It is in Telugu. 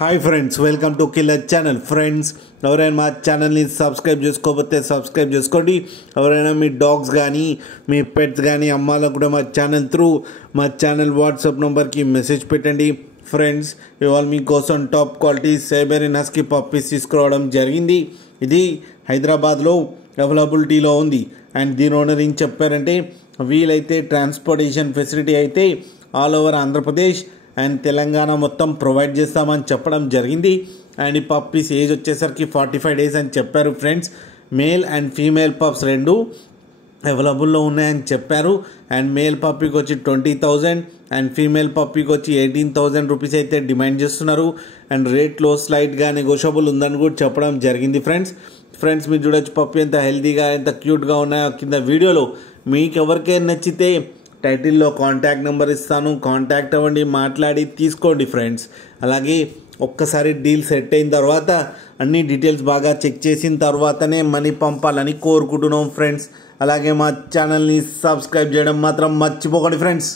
Hi friends, welcome to killer channel. Friends, ఎవరైనా మా ఛానల్ని సబ్స్క్రైబ్ చేసుకోకపోతే సబ్స్క్రైబ్ చేసుకోండి. ఎవరైనా మీ డాగ్స్ కానీ మీ పెట్స్ కానీ అమ్మాలకు కూడా మా ఛానల్ వాట్సాప్ నెంబర్కి మెసేజ్ పెట్టండి. ఫ్రెండ్స్, ఇవాళ మీకోసం టాప్ క్వాలిటీ సైబెరియన్ హస్కీ పప్పీస్ తీసుకురావడం జరిగింది. ఇది హైదరాబాద్లో అవైలబిలిటీలో ఉంది. అండ్ దీని ఓనర్ ఏం చెప్పారంటే, వీలైతే ట్రాన్స్పోర్టేషన్ ఫెసిలిటీ అయితే all over Andhra Pradesh and Telangana మొత్తం ప్రొవైడ్ చేస్తామని చెప్పడం జరిగింది. అండ్ ఈ పప్పీస్ ఏజ్ వచ్చేసరికి 45 days అని చెప్పారు. Friends, male and female pups రెండు అవైలబుల్లో ఉన్నాయని చెప్పారు. అండ్ మేల్ పప్పీకి వచ్చి 20,000 అండ్ ఫీమేల్ పప్పీకి వచ్చి 18,000 రూపీస్ అయితే డిమాండ్ చేస్తున్నారు. అండ్ రేట్లో స్లైట్గా నెగోషియబుల్ ఉందని కూడా చెప్పడం జరిగింది. ఫ్రెండ్స్ మీరు చూడొచ్చు పప్పీ ఎంత హెల్తీగా ఎంత క్యూట్గా ఉన్నాయో కింద వీడియోలో. మీకు ఎవరికైనా నచ్చితే టైటిల్లో కాంటాక్ట్ నెంబర్ ఇస్తాను, కాంటాక్ట్ అవ్వండి, మాట్లాడి తీసుకోండి. ఫ్రెండ్స్, అలాగే ఒక్కసారి డీల్ సెట్ అయిన తర్వాత అన్ని డీటెయిల్స్ బాగా చెక్ చేసిన తర్వాతనే మనీ పంపాలని కోరుకుంటున్నాం. ఫ్రెండ్స్, అలాగే మా ఛానల్ని సబ్స్క్రైబ్ చేయడం మాత్రం మర్చిపోకండి. ఫ్రెండ్స్.